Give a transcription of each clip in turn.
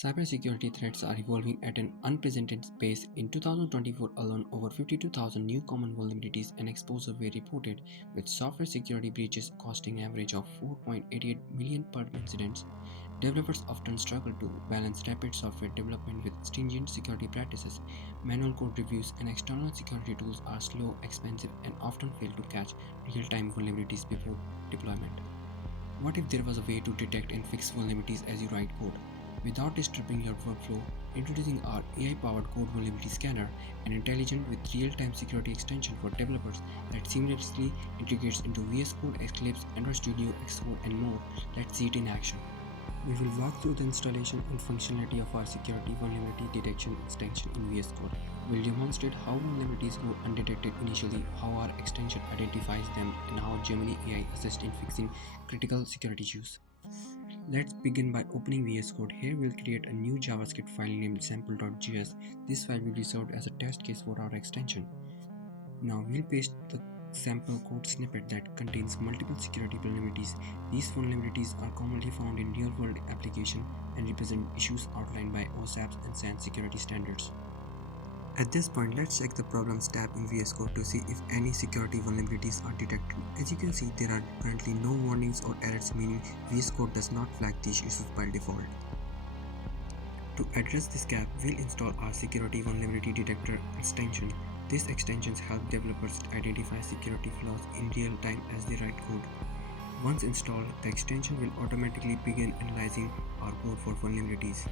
Cybersecurity threats are evolving at an unprecedented pace. In 2024 alone, over 52,000 new common vulnerabilities and exposures were reported, with software security breaches costing an average of 4.88 million per incident. Developers often struggle to balance rapid software development with stringent security practices. Manual code reviews and external security tools are slow, expensive, and often fail to catch real-time vulnerabilities before deployment. What if there was a way to detect and fix vulnerabilities as you write code, without disturbing your workflow? Introducing our AI-powered code vulnerability scanner, an intelligent with real-time security extension for developers that seamlessly integrates into VS Code, Eclipse, Android Studio, Xcode, and more. Let's see it in action. We will walk through the installation and functionality of our security vulnerability detection extension in VS Code. We'll demonstrate how vulnerabilities go undetected initially, how our extension identifies them, and how Gemini AI assists in fixing critical security issues. Let's begin by opening VS Code. Here we'll create a new JavaScript file named sample.js. This file will be served as a test case for our extension. Now we'll paste the sample code snippet that contains multiple security vulnerabilities. These vulnerabilities are commonly found in real-world applications and represent issues outlined by OSAPs and SANS security standards. At this point, let's check the Problems tab in VS Code to see if any security vulnerabilities are detected. As you can see, there are currently no warnings or errors, meaning VS Code does not flag these issues by default. To address this gap, we'll install our Security Vulnerability Detector extension. These extensions help developers identify security flaws in real time as they write code. Once installed, the extension will automatically begin analyzing our code for vulnerabilities.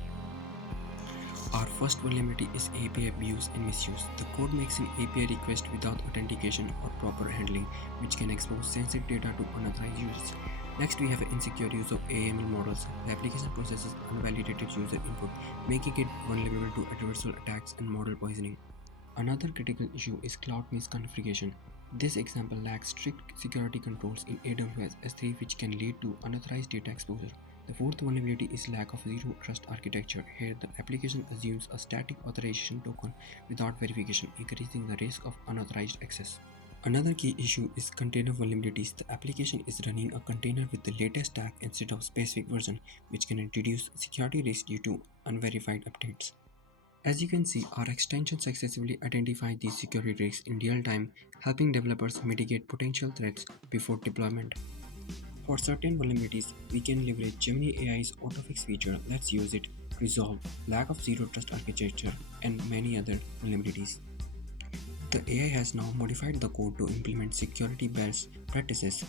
Our first vulnerability is API abuse and misuse. The code makes an API request without authentication or proper handling, which can expose sensitive data to unauthorized users. Next, we have an insecure use of AML models. The application processes unvalidated user input, making it vulnerable to adversarial attacks and model poisoning. Another critical issue is cloud misconfiguration. This example lacks strict security controls in AWS S3, which can lead to unauthorized data exposure. The fourth vulnerability is lack of zero trust architecture. Here, the application assumes a static authorization token without verification, increasing the risk of unauthorized access. Another key issue is container vulnerabilities. The application is running a container with the latest stack instead of specific version, which can introduce security risks due to unverified updates. As you can see, our extension successfully identifies these security risks in real time, helping developers mitigate potential threats before deployment. For certain vulnerabilities, we can leverage Gemini AI's autofix feature. Let's use it to resolve lack of zero trust architecture and many other vulnerabilities. The AI has now modified the code to implement security best practices.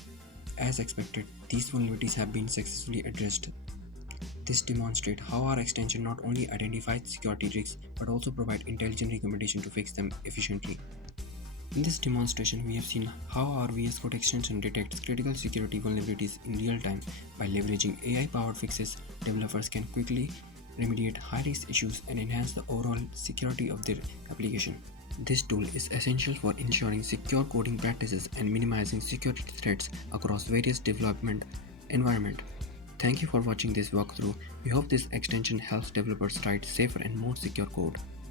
As expected, these vulnerabilities have been successfully addressed. This demonstrates how our extension not only identifies security risks but also provides intelligent recommendations to fix them efficiently. In this demonstration, we have seen how our VS Code extension detects critical security vulnerabilities in real time. By leveraging AI-powered fixes, developers can quickly remediate high-risk issues and enhance the overall security of their application. This tool is essential for ensuring secure coding practices and minimizing security threats across various development environments. Thank you for watching this walkthrough. We hope this extension helps developers write safer and more secure code.